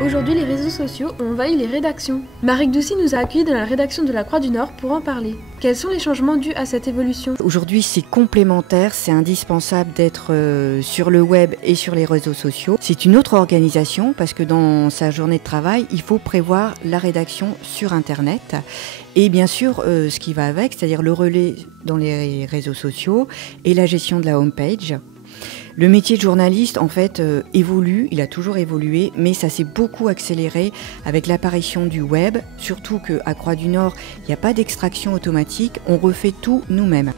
Aujourd'hui, les réseaux sociaux ont envahi les rédactions. Maric Doucy nous a accueillis dans la rédaction de la Croix du Nord pour en parler. Quels sont les changements dus à cette évolution? Aujourd'hui, c'est complémentaire, c'est indispensable d'être sur le web et sur les réseaux sociaux. C'est une autre organisation parce que dans sa journée de travail, il faut prévoir la rédaction sur Internet et bien sûr ce qui va avec, c'est-à-dire le relais dans les réseaux sociaux et la gestion de la homepage. Le métier de journaliste, en fait, évolue, il a toujours évolué, mais ça s'est beaucoup accéléré avec l'apparition du web, surtout qu'à Croix-du-Nord, il n'y a pas d'extraction automatique, on refait tout nous-mêmes.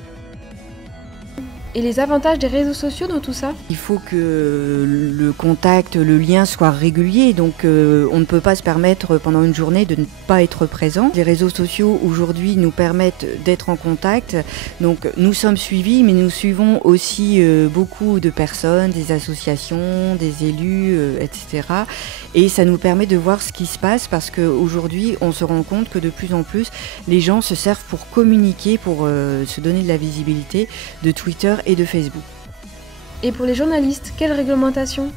Et les avantages des réseaux sociaux dans tout ça? Il faut que le contact, le lien soit régulier, donc on ne peut pas se permettre pendant une journée de ne pas être présent. Les réseaux sociaux aujourd'hui nous permettent d'être en contact, donc nous sommes suivis, mais nous suivons aussi beaucoup de personnes, des associations, des élus, etc. Et ça nous permet de voir ce qui se passe parce qu'aujourd'hui on se rend compte que de plus en plus les gens se servent pour communiquer, pour se donner de la visibilité de Twitter et de Facebook. Et pour les journalistes, quelle réglementation?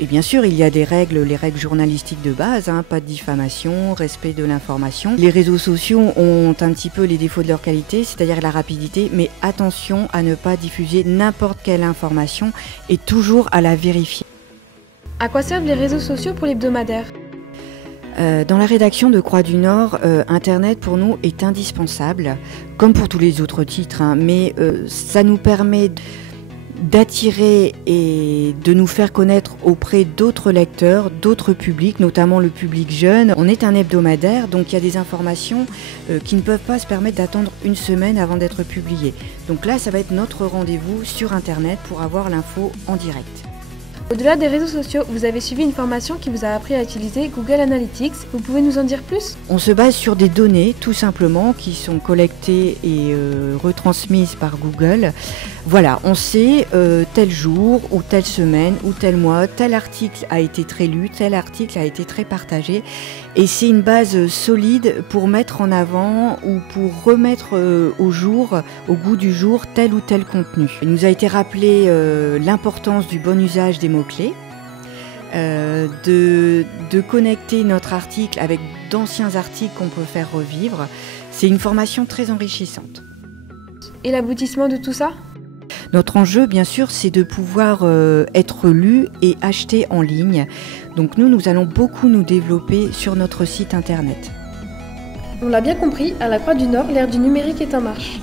Et bien sûr, il y a des règles, les règles journalistiques de base, pas de diffamation, respect de l'information. Les réseaux sociaux ont un petit peu les défauts de leur qualité, c'est-à-dire la rapidité, mais attention à ne pas diffuser n'importe quelle information et toujours à la vérifier. À quoi servent les réseaux sociaux pour l'hebdomadaire? Dans la rédaction de Croix du Nord, Internet pour nous est indispensable, comme pour tous les autres titres, mais ça nous permet d'attirer et de nous faire connaître auprès d'autres lecteurs, d'autres publics, notamment le public jeune. On est un hebdomadaire, donc il y a des informations qui ne peuvent pas se permettre d'attendre une semaine avant d'être publiées. Donc là, ça va être notre rendez-vous sur Internet pour avoir l'info en direct. Au-delà des réseaux sociaux, vous avez suivi une formation qui vous a appris à utiliser Google Analytics. Vous pouvez nous en dire plus? On se base sur des données, tout simplement, qui sont collectées et retransmises par Google. Voilà, on sait tel jour ou telle semaine ou tel mois, tel article a été très lu, tel article a été très partagé. Et c'est une base solide pour mettre en avant ou pour remettre au goût du jour, tel ou tel contenu. Il nous a été rappelé l'importance du bon usage des mots-clés, de connecter notre article avec d'anciens articles qu'on peut faire revivre. C'est une formation très enrichissante. Et l'aboutissement de tout ça? Notre enjeu, bien sûr, c'est de pouvoir être lu et acheté en ligne. Donc nous allons beaucoup nous développer sur notre site internet. On l'a bien compris, à la Croix du Nord, l'ère du numérique est en marche.